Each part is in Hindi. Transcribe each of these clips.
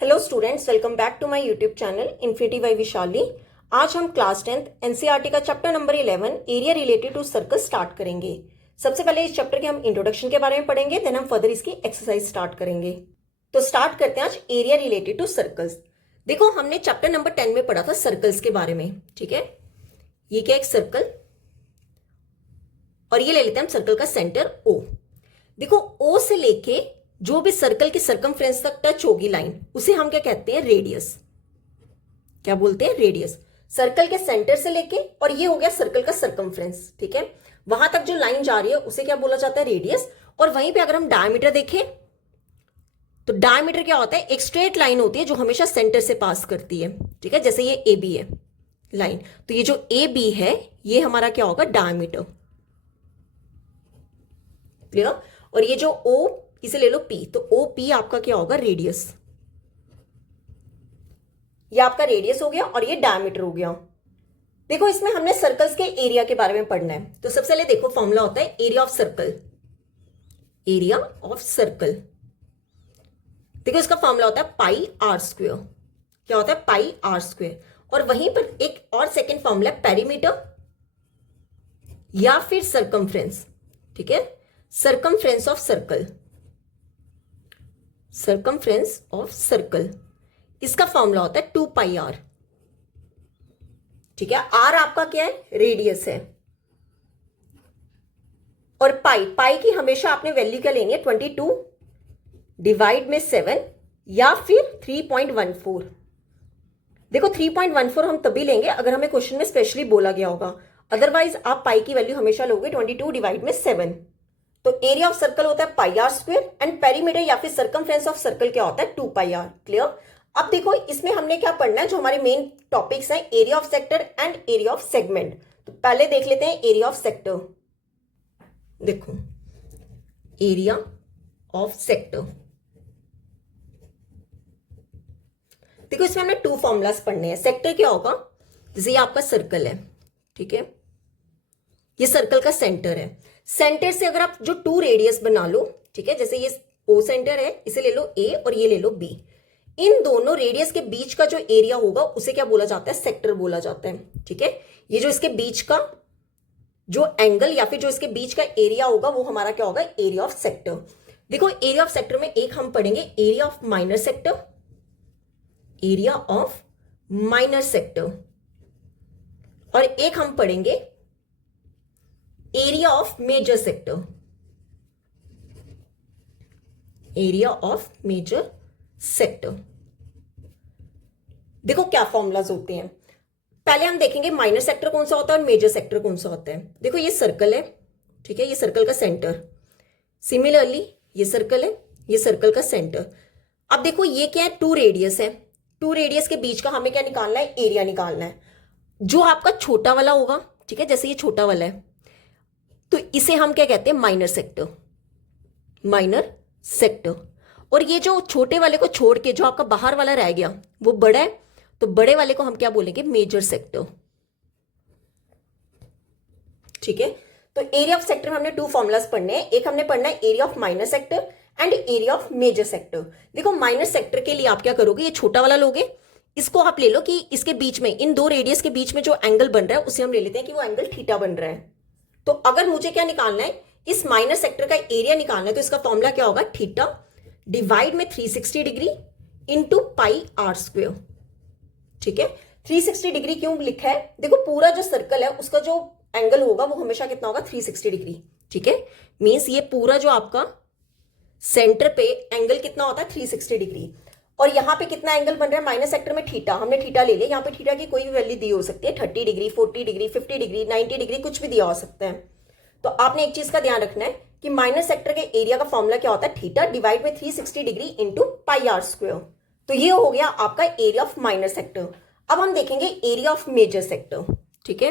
Hello students, welcome back to my YouTube channel infinity by Vishali. आज हम क्लास 10th एनसीईआरटी का chapter number 11 area related to circle start करेंगे। सबसे पहले इस चैप्टर के हम इंट्रोडक्शन के बारे में पढ़ेंगे, देन हम फर्दर इसकी एक्सरसाइज स्टार्ट करेंगे। तो स्टार्ट करते हैं आज एरिया रिलेटेड टू सर्कल्स। देखो, हमने चैप्टर नंबर 10 में पढ़ा था सर्कल्स के बारे में, ठीक है। ये क्या, एक सर्कल, और ये ले लेते हैं हम सर्कल का सेंटर ओ। देखो, ओ से लेके जो भी सर्कल के सर्कमफ्रेंस तक टच होगी लाइन, उसे हम क्या कहते हैं, रेडियस। क्या बोलते हैं, रेडियस। सर्कल के सेंटर से लेके, और ये हो गया सर्कल का सर्कमफ्रेंस, ठीक है। वहां तक जो लाइन जा रही है उसे क्या बोला जाता है, रेडियस। और वहीं पे अगर हम डायमीटर देखें तो डायमीटर क्या होता है, एक स्ट्रेट लाइन होती है जो हमेशा सेंटर से पास करती है, ठीक है। जैसे ये ए बी है लाइन, तो ये जो ए बी है ये हमारा क्या होगा, डायमीटर, क्लियर। और ये जो ओ, इसे ले लो पी, तो ओ पी आपका क्या होगा, रेडियस। ये आपका रेडियस हो गया और ये डायमीटर हो गया। देखो, इसमें हमने सर्कल्स के एरिया के बारे में पढ़ना है। तो सबसे पहले देखो, फॉर्मूला होता है area of circle. Area of circle, देखो इसका फॉर्मूला होता है पाई आर स्क्वेयर। क्या होता है, पाई आर स्क्वेयर। और वहीं पर एक और सेकेंड फॉर्मूला है पेरीमीटर या फिर सर्कमफ्रेंस, ठीक है। Circumference of circle, circumference of circle, इसका फॉर्मूला होता है 2 पाई आर, ठीक है। आर आपका क्या है, रेडियस है। और पाई, पाई की हमेशा आपने वैल्यू क्या लेनी है, 22 डिवाइड में 7 या फिर 3.14। देखो 3.14 हम तभी लेंगे अगर हमें क्वेश्चन में स्पेशली बोला गया होगा, अदरवाइज आप पाई की वैल्यू हमेशा लोगे 22 डिवाइड में 7। तो एरिया ऑफ सर्कल होता है पाई आर स्क्वायर एंड पेरीमीटर या फिर सर्कमफ्रेंस ऑफ सर्कल क्या होता है, 2 पाई आर, क्लियर। अब देखो, इसमें हमने क्या पढ़ना है, जो हमारे मेन टॉपिक्स हैं, area of sector and area of segment. तो पहले देख लेते हैं एरिया ऑफ सेक्टर। देखो, एरिया ऑफ सेक्टर, देखो इसमें हमने 2 फॉर्मूलाज पढ़ने हैं। सेक्टर क्या होगा, जैसे ये आपका सर्कल है, ठीक है, ये सर्कल का सेंटर है। सेंटर से अगर आप जो 2 रेडियस बना लो, ठीक है, जैसे ये ओ सेंटर है, इसे ले लो ए और ये ले लो बी। इन दोनों रेडियस के बीच का जो एरिया होगा उसे क्या बोला जाता है, सेक्टर बोला जाता है, ठीक है। ये जो इसके बीच का जो एंगल या फिर जो इसके बीच का एरिया होगा वो हमारा क्या होगा, एरिया ऑफ सेक्टर। देखो, एरिया ऑफ सेक्टर में एक हम पढ़ेंगे area of minor sector, area of minor sector, और एक हम पढ़ेंगे area of major sector, area of major sector. देखो क्या फॉर्मूलाज होते हैं, पहले हम देखेंगे माइनर सेक्टर कौन सा होता है और मेजर सेक्टर कौन सा होता है। देखो ये सर्कल है, ठीक है, ये सर्कल का सेंटर। सिमिलरली ये सर्कल है, ये सर्कल का सेंटर। अब देखो ये क्या है, 2 रेडियस है। 2 रेडियस के बीच का हमें क्या निकालना है, एरिया निकालना है। जो आपका छोटा वाला होगा, ठीक है, जैसे ये छोटा वाला है, तो इसे हम क्या कहते हैं, माइनर सेक्टर, माइनर सेक्टर। और ये जो छोटे वाले को छोड़ के जो आपका बाहर वाला रह गया वो बड़ा है, तो बड़े वाले को हम क्या बोलेंगे, मेजर सेक्टर, ठीक है। तो एरिया ऑफ सेक्टर में हमने 2 फॉर्मुलाज पढ़ने हैं। एक हमने पढ़ना है area of minor sector and area of major sector. देखो, माइनर सेक्टर के लिए आप क्या करोगे, ये छोटा वाला लोगे, इसको आप ले लो कि इसके बीच में, इन 2 रेडियस के बीच में जो एंगल बन रहा है उसे हम ले लेते हैं कि वो एंगल थीटा बन रहा है। तो अगर मुझे क्या निकालना है, इस माइनर सेक्टर का एरिया निकालना है, तो इसका फॉर्मूला क्या होगा, थीटा डिवाइड में 360 degree into pi R square, ठीक है। 360 डिग्री क्यों लिखा है, देखो पूरा जो सर्कल है उसका जो एंगल होगा वो हमेशा कितना होगा, 360 डिग्री, ठीक है। मींस ये पूरा जो आपका सेंटर पे एंगल कितना होता है, 360 डिग्री। और यहां पे कितना एंगल बन रहा है माइनर सेक्टर में, थीटा, हमने थीटा ले लिया। यहाँ पे थीटा की कोई भी वैल्यू दी हो सकती है, 30 डिग्री, 40 डिग्री, 50 डिग्री, 90 डिग्री, कुछ भी दिया हो सकता है। तो आपने एक चीज का ध्यान रखना है कि माइनर सेक्टर के एरिया का फॉर्मूला क्या होता है, थीटा डिवाइड में 360 degree into pi R square. तो ये हो गया आपका एरिया ऑफ माइनर सेक्टर। अब हम देखेंगे एरिया ऑफ मेजर सेक्टर, ठीक है।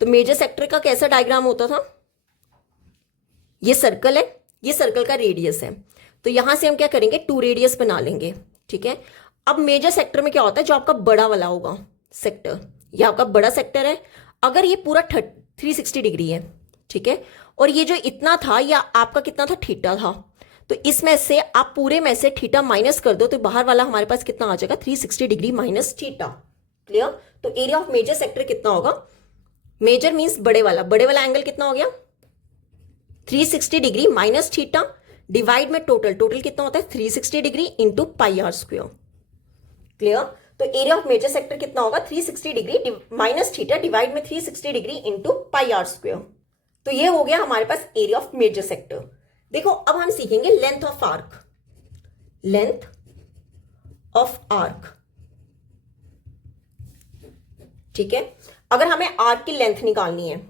तो मेजर सेक्टर का कैसा डायग्राम होता था, ये सर्कल है, ये सर्कल का रेडियस है, तो यहां से हम क्या करेंगे, 2 रेडियस बना लेंगे, ठीक है। अब मेजर सेक्टर में क्या होता है, जो आपका बड़ा वाला होगा सेक्टर, ये आपका बड़ा सेक्टर है। अगर ये पूरा 360 डिग्री है, ठीक है, और ये जो इतना था या आपका कितना था, थीटा था, तो इसमें से आप पूरे में से थीटा माइनस कर दो तो बाहर वाला हमारे पास कितना आ जाएगा 360 डिग्री माइनस थीटा। क्लियर? तो एरिया ऑफ मेजर सेक्टर कितना होगा? मेजर मींस बड़े वाला एंगल कितना हो गया 360 डिग्री माइनस थीटा डिवाइड में टोटल कितना होता है 360 degree into pi R square. Clear? तो एरिया ऑफ मेजर सेक्टर कितना होगा 360 डिग्री माइनस थीटा डिवाइड में 360 degree into pi R square. तो ये हो गया हमारे पास एरिया ऑफ मेजर सेक्टर। देखो अब हम सीखेंगे length of arc. Length of arc, ठीक है। अगर हमें आर्क की लेंथ निकालनी है,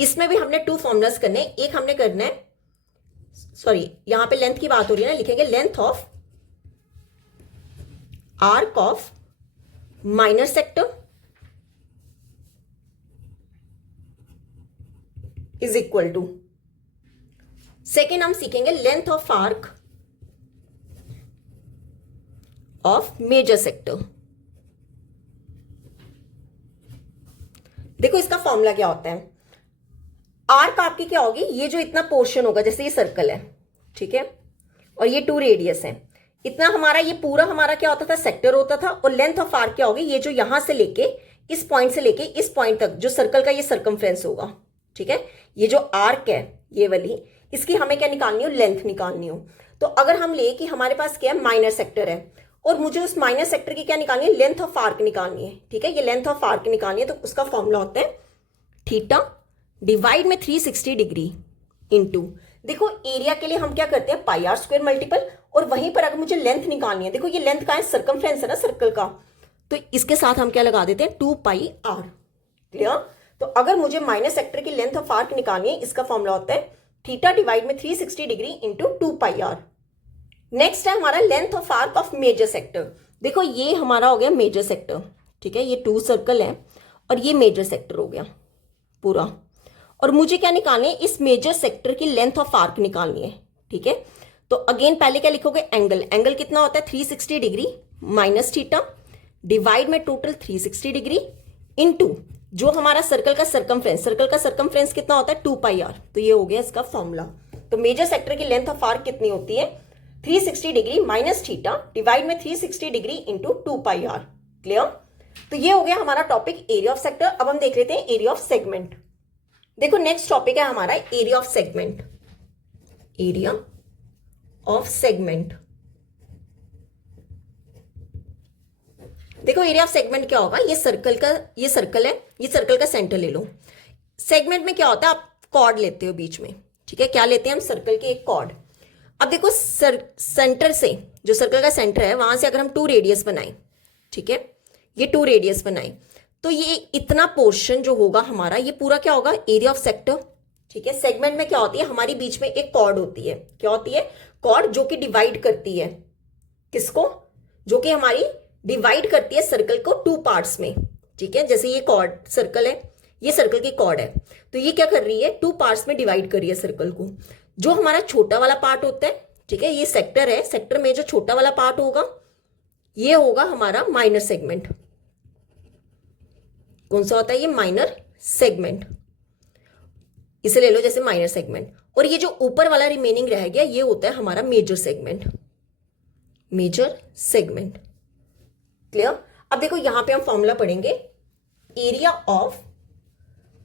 इसमें भी हमने टू फॉर्मुलास करने हैं। एक हमने करना है, सॉरी यहां पे लेंथ की बात हो रही है ना, लिखेंगे length of arc of minor sector is equal to, second हम सीखेंगे length of arc of major sector. देखो इसका फॉर्मूला क्या होता है, आर्क आपकी क्या होगी, ये जो इतना पोर्शन होगा, जैसे ये सर्कल है, ठीक है, और ये 2 रेडियस है, इतना हमारा ये पूरा हमारा क्या होता था सेक्टर होता था। और लेंथ ऑफ आर्क क्या होगी, ये जो यहां से लेके इस पॉइंट से लेके इस पॉइंट तक जो सर्कल का ये सर्कमफ्रेंस होगा, ठीक है, ये जो आर्क है ये वाली, इसकी हमें क्या निकालनी हो, लेंथ निकालनी हो। तो अगर हम ले कि हमारे पास क्या है माइनर सेक्टर है और मुझे उस माइनर सेक्टर की क्या निकालनी है, लेंथ ऑफ आर्क निकालनी है, ठीक है, ये लेंथ ऑफ आर्क निकालनी है। तो उसका फॉर्मूला होता है थीटा डिवाइड में 360 डिग्री इंटू, देखो एरिया के लिए हम क्या करते हैं पाई आर स्क्वायर मल्टीपल, और वहीं पर अगर मुझे लेंथ निकालनी है, देखो ये लेंथ का है, सर्कमफ्रेंस है ना सर्कल का, तो इसके साथ हम क्या लगा देते हैं 2 पाई आर। क्लियर? तो अगर मुझे माइनर सेक्टर की लेंथ ऑफ आर्क निकालनी है, इसका फॉर्मूला होता है थीटा डिवाइड में 360 degree into 2 pi R. Next है हमारा length of arc of major sector. देखो ये हमारा हो गया मेजर सेक्टर, ठीक है, ये 2 सर्कल है और ये मेजर सेक्टर हो गया पूरा, और मुझे क्या निकालनी है, इस मेजर सेक्टर की लेंथ ऑफ आर्क निकालनी है, ठीक है। तो अगेन पहले क्या लिखोगे, एंगल, एंगल कितना होता है 360 डिग्री माइनस थीटा डिवाइड में टोटल 360 डिग्री इंटू जो हमारा सर्कल का सर्कमफ्रेंस कितना होता है 2 पाई आर। तो ये हो गया इसका फॉर्मूला। तो मेजर सेक्टर की लेंथ ऑफ आर्क कितनी होती है 360 डिग्री माइनस थीटा डिवाइड में 360 degree into 2 pi R. Clear? तो ये हो गया हमारा टॉपिक एरिया ऑफ सेक्टर। अब हम देख लेते हैं एरिया ऑफ सेगमेंट। देखो नेक्स्ट टॉपिक है हमारा area of segment. Area of segment, देखो एरिया ऑफ सेगमेंट क्या होगा, ये सर्कल है, ये सर्कल का सेंटर ले लो। सेगमेंट में क्या होता है, आप कॉर्ड लेते हो बीच में, ठीक है, क्या लेते हैं हम, सर्कल के एक कॉर्ड। अब देखो सेंटर से, जो सर्कल का सेंटर है वहां से अगर हम 2 रेडियस बनाए, ठीक है, ये 2 रेडियस बनाए, तो ये इतना पोर्शन जो होगा हमारा, ये पूरा क्या होगा एरिया ऑफ सेक्टर, ठीक है। सेगमेंट में क्या होती है, हमारी बीच में एक कॉर्ड होती है, क्या होती है, कॉर्ड, जो कि डिवाइड करती है किसको, जो कि हमारी डिवाइड करती है सर्कल को 2 पार्ट्स में, ठीक है। जैसे ये कॉर्ड सर्कल है, ये सर्कल की कॉर्ड है, तो ये क्या कर रही है 2 पार्ट्स में डिवाइड कर रही है सर्कल को। जो हमारा छोटा वाला पार्ट होता है, ठीक है, ये सेक्टर है, सेक्टर में जो छोटा वाला पार्ट होगा ये होगा हमारा माइनर सेगमेंट। कौन सा होता है ये, माइनर सेगमेंट, इसे ले लो जैसे माइनर सेगमेंट। और ये जो ऊपर वाला रिमेनिंग रह गया ये होता है हमारा major segment, major segment. Clear? अब देखो यहां पे हम फॉर्मूला पढ़ेंगे एरिया ऑफ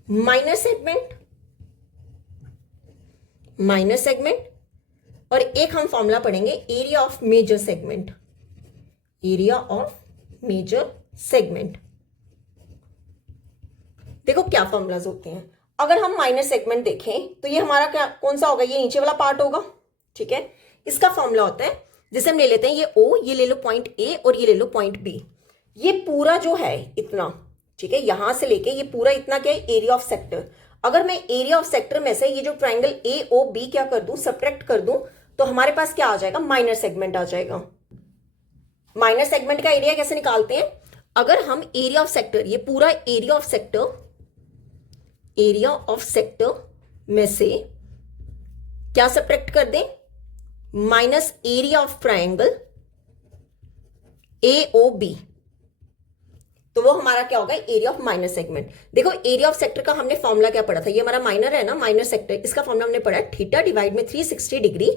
माइनर सेगमेंट, और एक हम फॉर्मूला पढ़ेंगे area of major segment, area of major segment. देखो क्या फॉर्मूलाज होते हैं। अगर हम माइनर सेगमेंट देखें तो ये हमारा क्या, कौन सा होगा, ये नीचे वाला पार्ट होगा, ठीक है। इसका फॉर्मूला होता है, जिसे हम ले लेते हैं ये O, ये ले लो पॉइंट A और ये ले लो पॉइंट B। ये पूरा जो है इतना, ठीक है, यहां से लेके ये पूरा इतना क्या है एरिया ऑफ सेक्टर। अगर मैं एरिया ऑफ सेक्टर में से ये जो ट्राइंगल AOB क्या कर दूं, सब्ट्रैक्ट कर दूं, तो हमारे पास क्या आ जाएगा, माइनर सेगमेंट आ जाएगा। माइनर सेगमेंट का एरिया कैसे निकालते हैं, अगर हम एरिया ऑफ सेक्टर, ये पूरा एरिया ऑफ सेक्टर में से क्या सब्ट्रैक्ट कर दें, minus area of triangle AOB, तो वो हमारा क्या होगा एरिया ऑफ माइनर सेगमेंट। देखो एरिया ऑफ सेक्टर का हमने फॉर्मूला क्या पढ़ा था, ये हमारा माइनर है ना, माइनर सेक्टर, इसका फॉर्मूला हमने पढ़ा थीटा डिवाइड में 360 degree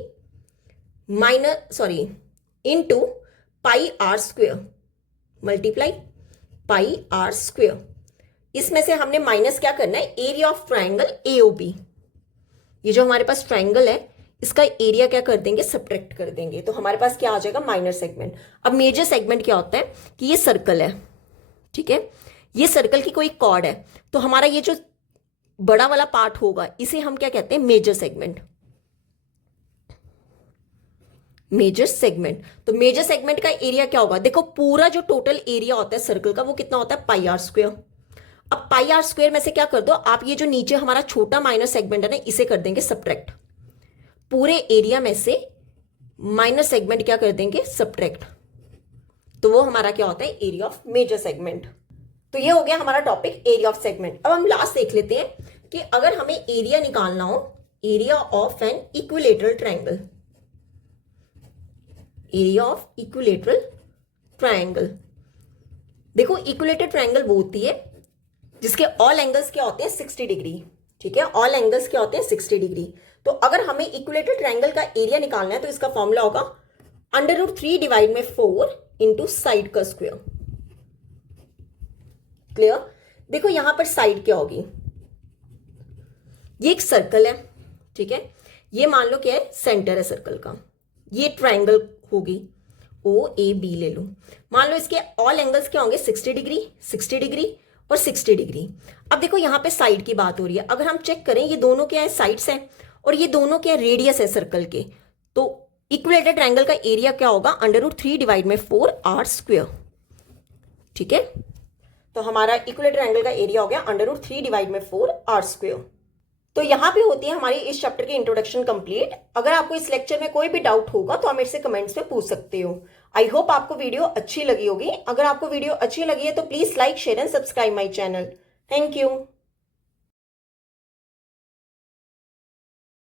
into pi R square multiply pi R square. इसमें से हमने माइनस क्या करना है, एरिया ऑफ ट्राइंगल एओबी। ये जो हमारे पास ट्राइंगल है इसका एरिया क्या कर देंगे, सब्ट्रैक्ट कर देंगे, तो हमारे पास क्या आ जाएगा, माइनर सेगमेंट। अब मेजर सेगमेंट क्या होता है कि ये सर्कल है, ठीक है, ये सर्कल की कोई कॉर्ड है, तो हमारा ये जो बड़ा वाला पार्ट होगा इसे हम क्या कहते हैं, मेजर सेगमेंट। मेजर सेगमेंट, तो मेजर सेगमेंट का एरिया क्या होगा, देखो पूरा जो टोटल एरिया होता है सर्कल का वो कितना होता है, पाई आर स्क्वेयर। अब पाई आर स्क्वेयर में से क्या कर दो आप, ये जो नीचे हमारा छोटा माइनर सेगमेंट है ना इसे कर देंगे सब्ट्रैक्ट, पूरे एरिया में से माइनर सेगमेंट क्या कर देंगे, सब्ट्रैक्ट, तो वो हमारा क्या होता है, एरिया ऑफ मेजर सेगमेंट। तो ये हो गया हमारा टॉपिक एरिया ऑफ सेगमेंट। अब हम लास्ट देख लेते हैं कि अगर हमें एरिया निकालना हो, area of an equilateral triangle, area of equilateral triangle. देखो इक्विलेटरल ट्रायंगल वो होती है जिसके ऑल एंगल्स क्या होते हैं, 60 डिग्री, ठीक है, ऑल एंगल्स क्या होते हैं, 60 डिग्री। तो अगर हमें इक्विलेटरल ट्रायंगल का एरिया निकालना है तो इसका फॉर्मूला होगा √3 डिवाइड में 4 इंटू साइड का स्क्वायर। क्लियर। देखो यहां पर साइड क्या होगी, ये एक सर्कल है, ठीक है, ये मान लो क्या है, सेंटर है सर्कल का, ये ट्रायंगल होगी ओ ए बी ले लो, मान लो इसके ऑल एंगल्स क्या होंगे, 60 डिग्री 60 डिग्री और 60 डिग्री। अब देखो यहां पे साइड की बात हो रही है, अगर हम चेक करें ये दोनों क्या है, साइड्स हैं, और ये दोनों क्या रेडियस है सर्कल के, तो इक्विलेटरल ट्रायंगल का एरिया क्या होगा, √3 डिवाइड में 4 आर स्क्वायर, ठीक है। तो हमारा इक्विलेटरल ट्रायंगल का एरिया हो गया √3 डिवाइड में 4 आर स्क्वायर। तो यहां पे होती है हमारी इस चैप्टर की इंट्रोडक्शन कंप्लीट। अगर आपको इस लेक्चर में कोई भी डाउट होगा तो आप मेरे से कमेंट्स में पूछ सकते हो। आई होप आपको वीडियो अच्छी लगी होगी। अगर आपको वीडियो अच्छी लगी है तो please like, share and subscribe my channel. Thank you.